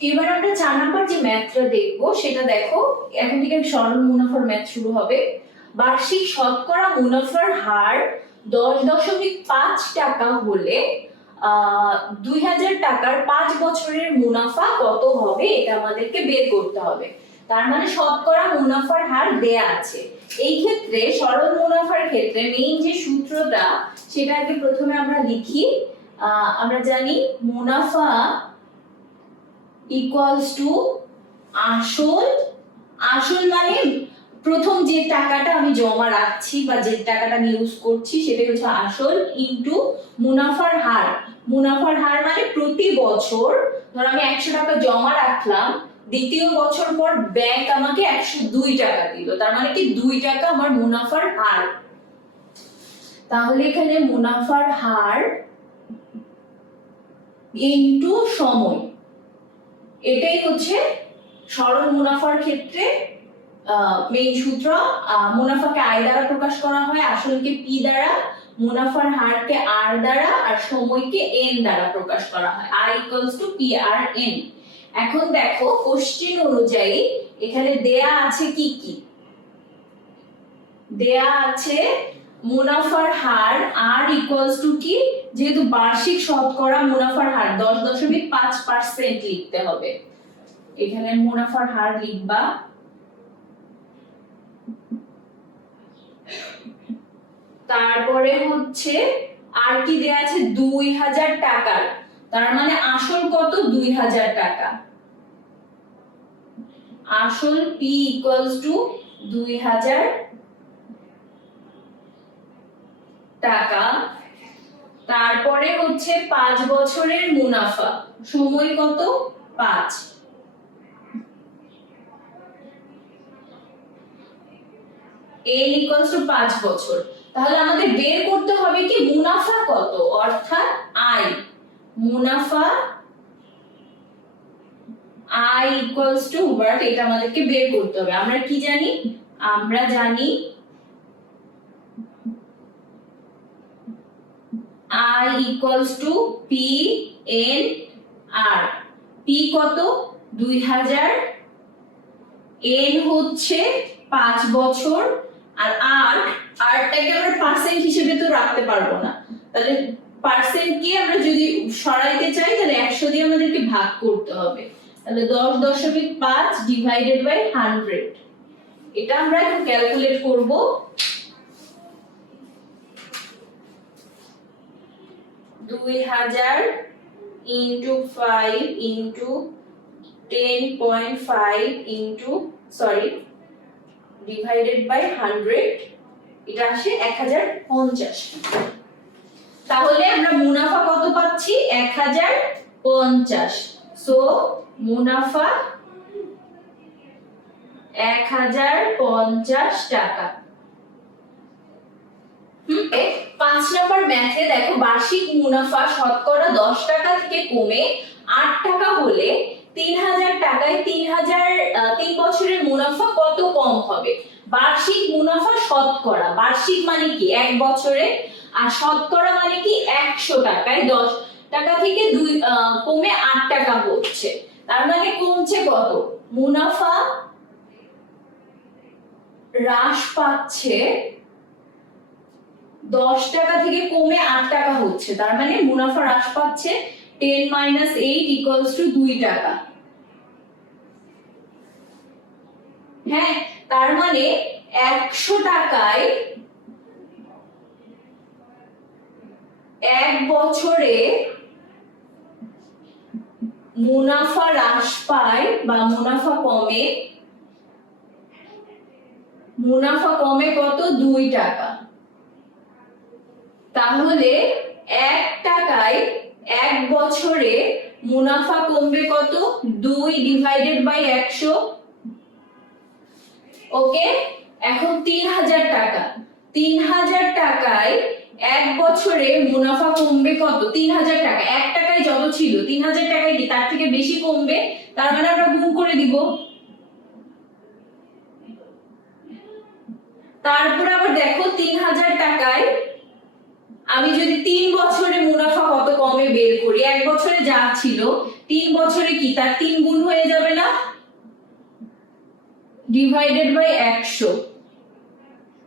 এবার আমরা 4 নাম্বার যে ম্যাথটা দেখবো সেটা দেখো, এখন থেকে সরল মুনাফার ম্যাথ শুরু হবে। বার্ষিক শতকরা মুনাফার হার 10.5 টাকা হলে 2000 টাকার 5 বছরের মুনাফা কত হবে এটা আমাদেরকে বের করতে হবে। তার মানে শতকরা মুনাফার হার দেয়া আছে। এই ক্ষেত্রে সরল মুনাফার ক্ষেত্রে মেইন যে সূত্রটা সেটা আগে প্রথমে আমরা লিখি। আমরা জানি মুনাফা ইকুয়ালস টু আসল মানে প্রথম যে টাকাটা আমি জমা রাখছি বা যে টাকাটা আমি ইউজ করছি সেটা হচ্ছে আসল ইনটু মুনাফার হার। মুনাফার হার মানে প্রতি বছর ধর আমি 100 টাকা জমা রাখলাম, দ্বিতীয় বছর পর ব্যাংক আমাকে 102 টাকা দিল, তার মানে কি 2 টাকা আমার মুনাফার হার। তাহলে এখানে মুনাফার হার ইনটু সময়, এটাই হচ্ছে সরল মুনাফার ক্ষেত্রে মেইন সূত্র। মুনাফাকে আই দ্বারা প্রকাশ করা হয়, আসলকে পি দ্বারা, মুনাফার হারকে আর দ্বারা, আর সময়কে এন দ্বারা প্রকাশ করা হয়। I equals to P R N. এখন দেখো কোশ্চেন অনুযায়ী এখানে দেয়া আছে কি কি। দেয়া আছে মুনাফার হার আর ইকুয়ালস টু কি, যেহেতু বার্ষিক শতকরা মুনাফার হার 10.5% লিখতে হবে। এখানে মুনাফার হার লিখবা, তারপরে হচ্ছে আর কি দেয়া আছে 2000 টাকার, তার মানে আসল কত 2000 টাকা, আসল পি ইকুয়ালস টু 2000 টাকা। তারপরে হচ্ছে 5 বছরের মুনাফা, সময় কত 5, n ইকুয়ালস টু 5 বছর। তাহলে আমাদের বের করতে হবে কি মুনাফা কত, অর্থাৎ আই। মুনাফা আই ইকুয়ালস টু হোয়াট, এটা আমাদেরকে বের করতে হবে। আমরা কি জানি, আমরা জানি I equals to P N R। P কত 2000, N হচ্ছে 5 বছর, আর Rটাকে আমরা পার্সেন্ট হিসেবে তো রাখতে পারবো না, তাহলে পার্সেন্ট কে আমরা যদি সরাইতে চাই তাহলে 100 দিয়ে আমাদেরকে ভাগ করতে হবে। তাহলে 10.5 ডিভাইডেড বাই 100, এটা আমরা এখন ক্যালকুলেট করব। 2000 into 5 into 10.5 into divided by 100, এটা আসে 1050। তাহলে আমরা মুনাফা কত পাচ্ছি 1050। সো মুনাফা 1050 টাকা। 5 নম্বর ম্যাথে দেখো বার্ষিক মুনাফা শতকরা 10 টাকা থেকে কমে 8 টাকা হলে 3000 টাকায় 3 বছরের মুনাফা কত কম হবে। বার্ষিক মুনাফা শতকরা, বার্ষিক মানে কি 1 বছরে, আর শতকরা মানে কি 100 টাকায় 10 টাকা থেকে কমে 8 টাকা হচ্ছে, তার মানে কমছে কত, মুনাফা হ্রাস পাচ্ছে 10 টাকা থেকে কমে 8 টাকা হচ্ছে, তার মানে মুনাফা হ্রাস পাচ্ছে 10 - 8 = 2 টাকা। হ্যাঁ, তার মানে 100 টাকায় 1 বছরে মুনাফা হ্রাস পায় বা মুনাফা কমে, কত 2 টাকা। তাহলে 1 টাকায় 1 বছরে মুনাফা কমবে কত, 2 ডিভাইডেড বাই 100। ওকে, এখন 3000 টাকা, 3000 টাকায় 1 বছরে মুনাফা কমবে কত, 3000 টাকা 1 টাকায় যত ছিল 3000 টাকায় কি তার থেকে বেশি কমবে, তার মানে আমরা গুণ করে দিব। তারপর আবার দেখো 3000 টাকায় আমি যদি 3 বছরে মুনাফা কত কমে বের করি, 1 বছরে যা ছিল 3 বছরে কি তার 3 গুণ হয়ে যাবে না, ডিভাইডেড বাই 100।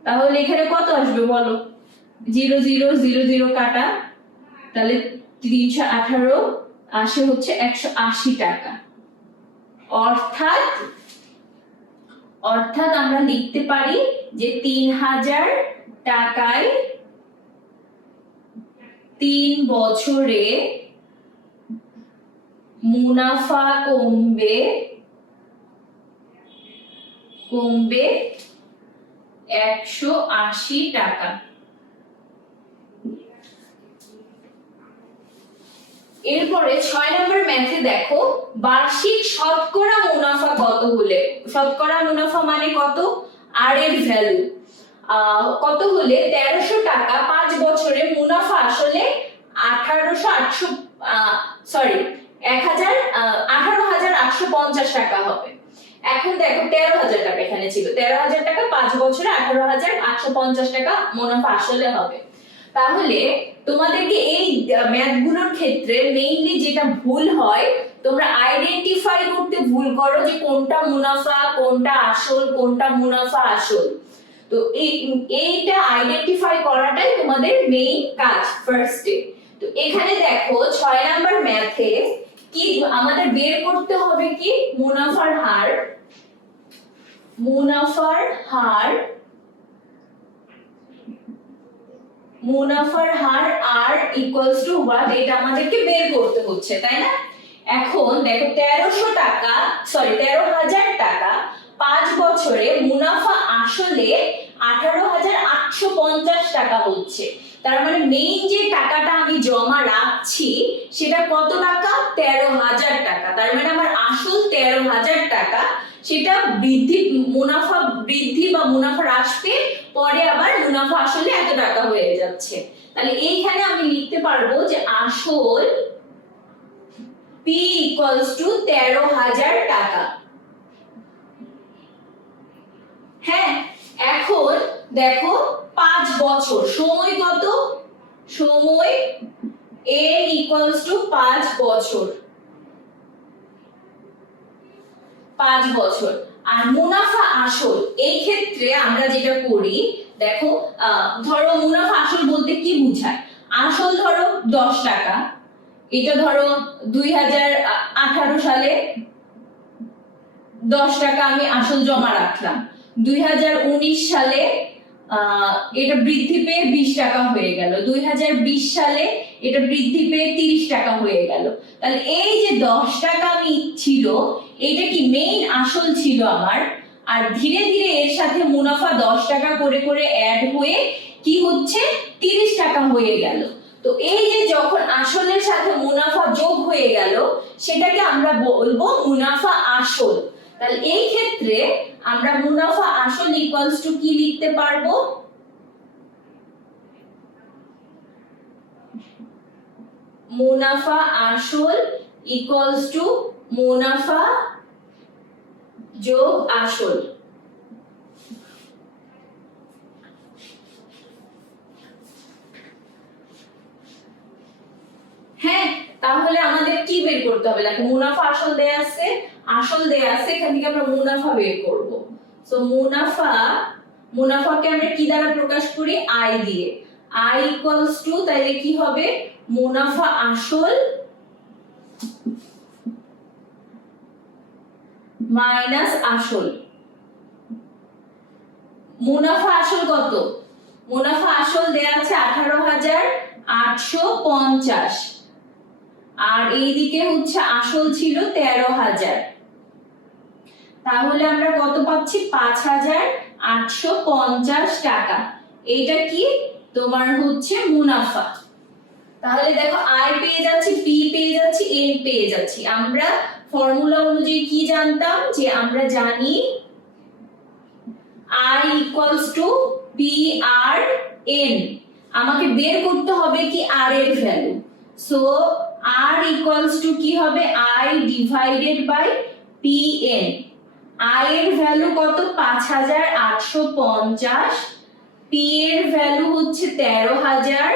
তাহলে এখানে কত আসবে বলো, 0 0 0 0 কাটা, তাহলে 318 আসে হচ্ছে 180 টাকা। অর্থাৎ আমরা লিখতে পারি যে 3000 টাকায় 3 বছরে মুনাফা কমবে 180 টাকা। এরপরে 6 নম্বর ম্যাথে দেখো বার্ষিক শতকরা মুনাফা কত হলে, শতকরা মুনাফা মানে কত, আর এর ভ্যালু কত হলে 1300 টাকা 5 বছরে মুনাফা আসলে 18,850 টাকা হবে। এখন দেখো 13,000 টাকা এখানে ছিল, 13,000 টাকা 5 বছরে 18,850 টাকা মুনাফা আসলে হবে। তাহলে তোমাদেরকে এই ম্যাথগুলোর ক্ষেত্রে মেইনলি যেটা ভুল হয়, তোমরা আইডেন্টিফাই করতে ভুল করো যে কোনটা মুনাফা কোনটা আসল, কোনটা মুনাফা আসল। তো এইটা আইডেন্টিফাই করাটাই তোমাদের মেইন কাজ ফার্স্টে। তো এখানে দেখো 6 নাম্বার ম্যাথে কি আমাদের বের করতে হবে, কি মুনাফার হার আর ইকুয়ালস টু হোয়াট, এটা আমাদেরকে বের করতে হচ্ছে, তাই না? এখন দেখো 13,000 টাকা 5 বছরে মুনাফা আসলে 18,850 টাকা হচ্ছে। তার মানে মেইন যে টাকাটা আমি জমা রাখছি সেটা কত টাকা, 13,000 টাকা। তার মানে আমার আসল 13,000 টাকা, সেটা মুনাফা বৃদ্ধি বা মুনাফা হ্রাসে পরে আবার মুনাফা আসলে এত টাকা হয়ে যাচ্ছে। তাহলে এইখানে আমি লিখতে পারবো যে আসল P equals to 13,000 টাকা। হ্যাঁ, এখন দেখো 5 বছর সময় কত, সময় n equals to 5 বছর, 5 বছর। আর মুনাফা আসল, এই ক্ষেত্রে আমরা যেটা করি দেখো, ধরো মুনাফা আসল বলতে কি বোঝায়, আসল ধরো 10 টাকা, এটা ধরো 2018 সালে 10 টাকা আমি আসল জমা রাখলাম, 2019 সালে এটা বৃদ্ধি পেয়ে 20 টাকা হয়ে গেল, 2020 সালে এটা বৃদ্ধি পেয়ে 30 টাকা হয়ে গেল। তাহলে এই যে 10 টাকা আমি ছিল, এটা কি মেইন আসল ছিল আমার, আর ধীরে ধীরে এর সাথে মুনাফা 10 টাকা করে করে অ্যাড হয়ে কি হচ্ছে 30 টাকা হয়ে গেল। তো এই যে যখন আসলের সাথে মুনাফা যোগ হয়ে গেল, সেটাকে আমরা বলবো মুনাফা আসল। তাহলে এই ক্ষেত্রে আমরা মুনাফা আসল ইকুয়ালস টু কি লিখতে পারবো, মুনাফা আসল ইকুয়ালস টু মুনাফা যোগ আসল। হ্যাঁ, তাহলে আমাদের কি বের করতে হবে, দেখো মুনাফা আসল দেয়া আছে, এখান থেকে আমরা মুনাফা বের করব। সো মুনাফাকে আমরা কি দ্বারা প্রকাশ করি, আই দিয়ে, আই ইকুয়ালস টু, তাহলে কি হবে মুনাফা আসল মাইনাস আসল। মুনাফা আসল কত, মুনাফা আসল দেয়া আছে 18,850, আর এইদিকে হচ্ছে আসল ছিল 13,000। তাহলে আমরা কত পাচ্ছি, 5,850 টাকা। এইটা কি তোমার হচ্ছে মুনাফা। তাহলে দেখো আই পেয়ে যাচ্ছি, পি পেয়ে যাচ্ছি, এন পেয়ে যাচ্ছি। আমরা ফর্মুলা অনুযায়ী কি জানতাম, যে আমরা জানি I equals to P R N, আমাকে বের করতে হবে কি R এর value. So R equals to কি হবে, I divided by P N। I এর ভ্যালু কত, 5,850, P এর ভ্যালু হচ্ছে 13,000,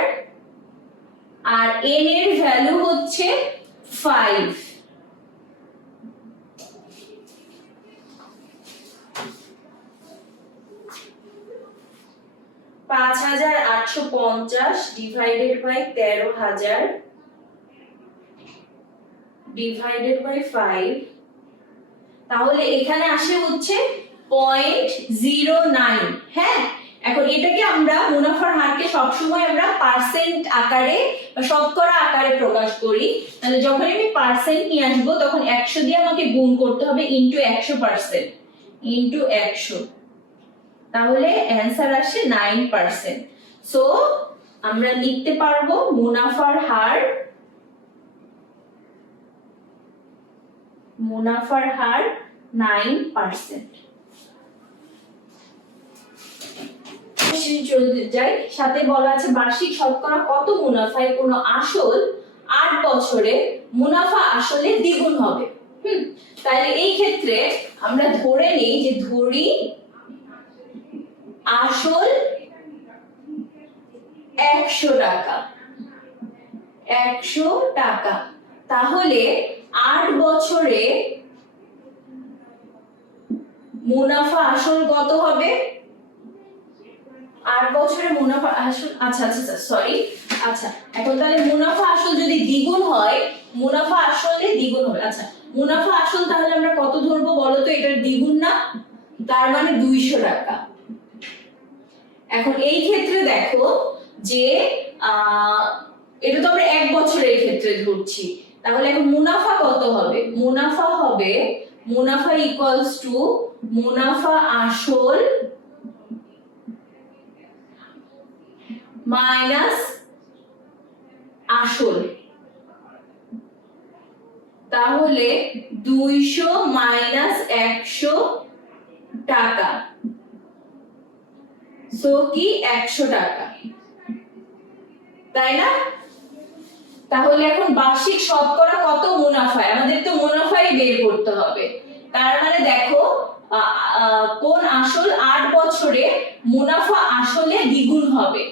আর n এর ভ্যালু হচ্ছে 5। 5850 ডিভাইডেড বাই 13000 ডিভাইডেড বাই 5, তাহলে এখানে আসে হচ্ছে 0.09। হ্যাঁ, এখন এটাকে আমরা মুনাফার হারকে সবসময় আমরা পার্সেন্ট আকারে বা শতকরা আকারে প্রকাশ করি। তাহলে যখন আমি পার্সেন্ট নিয়ে আসবো তখন 100 দিয়ে আমাকে গুণ করতে হবে ইনটু 100%, ইনটু 100, তাহলে অ্যানসার আসে 9%। সো আমরা লিখতে পারবো মুনাফার হার 9%। চলে যাই, সাথে বলা আছে বার্ষিক শতকরা কত মুনাফায় কোন আসল 8 বছরে মুনাফা আসলে দ্বিগুণ হবে। তাহলে এই ক্ষেত্রে আমরা ধরে নেই যে ধরি আসল 100 টাকা, 100 টাকা, তাহলে 8 বছরে মুনাফা আসল কত হবে? 8 বছরে মুনাফা আসল, আচ্ছা সরি, আচ্ছা এখন তাহলে মুনাফা আসল যদি দ্বিগুণ হয়, মুনাফা আসলে দ্বিগুণ হবে। আচ্ছা মুনাফা আসল তাহলে আমরা কত ধরবো বলো তো? এটার দ্বিগুণ না, তার মানে 200 টাকা। এখন এই ক্ষেত্রে দেখো যে এটা তো আমরা 1 বছরের ক্ষেত্রে ধরছি, তাহলে এখন মুনাফা কত হবে? মুনাফা হবে, মুনাফা ইকুয়ালস টু মুনাফা আসল মাইনাস আসল, তাহলে 200 মাইনাস 100 টাকা, সো কি 100 টাকা, তাই না? তাহলে এখন বার্ষিক শতকরা কত মুনাফায়, আমাদের তো মুনাফাই বের করতে হবে। তার মানে দেখো কোন আসল 8 বছরে মুনাফা আসলে দ্বিগুণ হবে।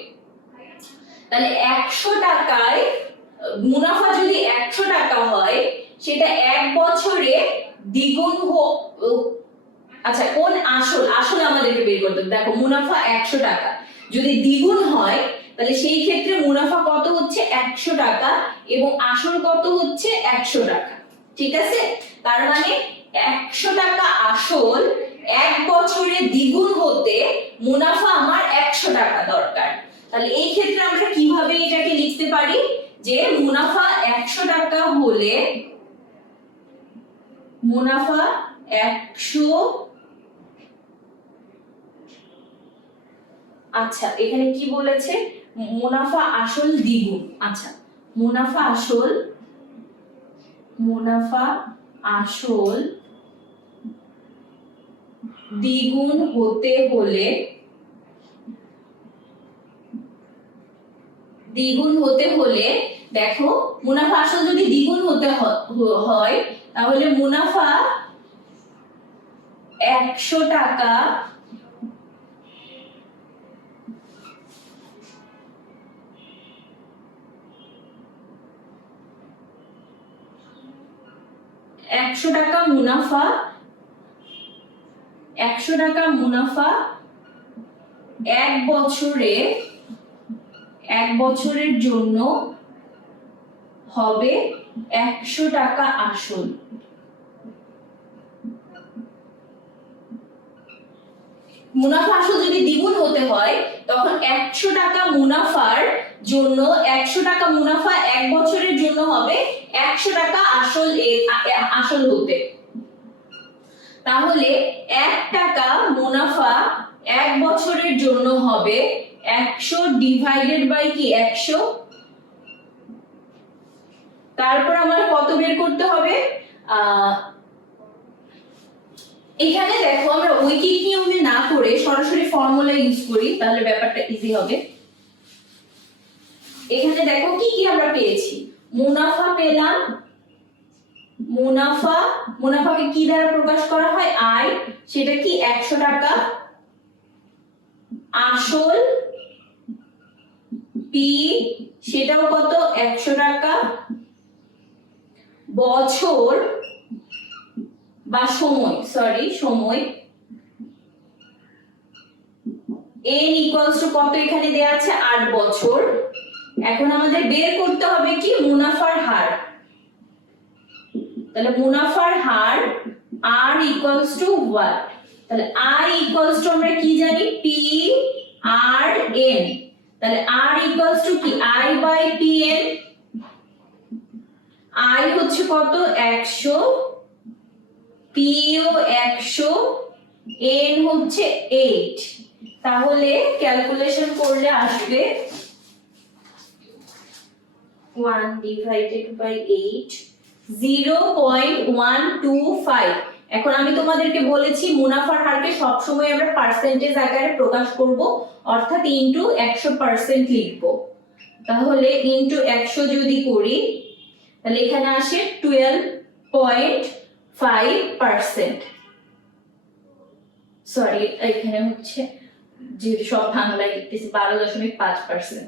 তাহলে 100 টাকায় মুনাফা যদি 100 টাকা হয়, সেটা 1 বছরে দ্বিগুণ আচ্ছা কোন আসল আমাদেরকে বের করতে হবে। দেখো মুনাফা 100 টাকা যদি দ্বিগুণ হয়, তাহলে সেই ক্ষেত্রে মুনাফা কত হচ্ছে? 100 টাকা, এবং আসল কত হচ্ছে? 100 টাকা। ঠিক আছে, তার মানে 100 টাকা আসল 1 বছরে দ্বিগুণ হতে মুনাফা আমার 100 টাকা দরকার। তাহলে এই ক্ষেত্রে আমরা কিভাবে এটাকে লিখতে পারি যে মুনাফা 100 টাকা হলে মুনাফা 100, আচ্ছা এখানে কি বলেছে? মুনাফা আসল দ্বিগুণ। আচ্ছা মুনাফা আসল দ্বিগুণ হতে হলে, দেখো মুনাফা আসল যদি দ্বিগুণ হতে হয়, তাহলে মুনাফা 100 টাকা মুনাফা 1 বছরের জন্য হবে 100 টাকা আসল। মুনাফা আসল যদি দ্বিগুণ হতে হয়, তখন 100 টাকা মুনাফার জন্য 100 টাকা মুনাফা 1 বছরের জন্য হবে 100 টাকা আসল হতে, তাহলে 1 টাকা মুনাফা 1 বছরের জন্য হবে 100 ডিভাইডেড বাই কি 100, তারপর আমার কত বের করতে হবে? এখানে দেখো আমরা ঐকিক নিয়মে না করে সরাসরি ফর্মুলা ইউজ করি, তাহলে ব্যাপারটা ইজি হবে। এখানে দেখো কি কি আমরা পেয়েছি? মুনাফা পেলাম, মুনাফাকে কি দ্বারা প্রকাশ করা হয়? আয়, সেটা কি 100 টাকা। আসল পি সেটাও কত 100 টাকা, বছর বা সময়, সরি সময়, n ইকুয়ালস টু কত এখানে দেয়া আছে 8 বছর। এখন আমাদের বের করতে হবে কি মুনাফার হার, তাহলে মুনাফার হার r ইকুয়ালস টু what, তাহলে i ইকুয়ালস টু আমরা কি জানি p r n, তাহলে r ইকুয়ালস টু কি i by p n, i হচ্ছে কত 100, p ও 100, n হচ্ছে 8, তাহলে ক্যালকুলেশন করলে আসবে 1 ডিভাইডেড বাই 8 0.125। এখন আমি তোমাদেরকে বলেছি মুনাফার হারকে সব সময় আমরা পার্সেন্টেজ আকারে প্রকাশ করব, অর্থাৎ ইনটু 100% লিখব। তাহলে ইনটু 100 যদি করি তাহলে এখানে আসে 12.5%, সরি এখানে হচ্ছে যে সব বাংলায় লিখতেছি 12.5%।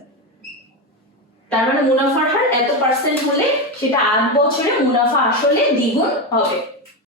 তার মানে মুনাফার হার এত পার্সেন্ট হলে সেটা 8 বছরে মুনাফা আসলে দ্বিগুণ হবে।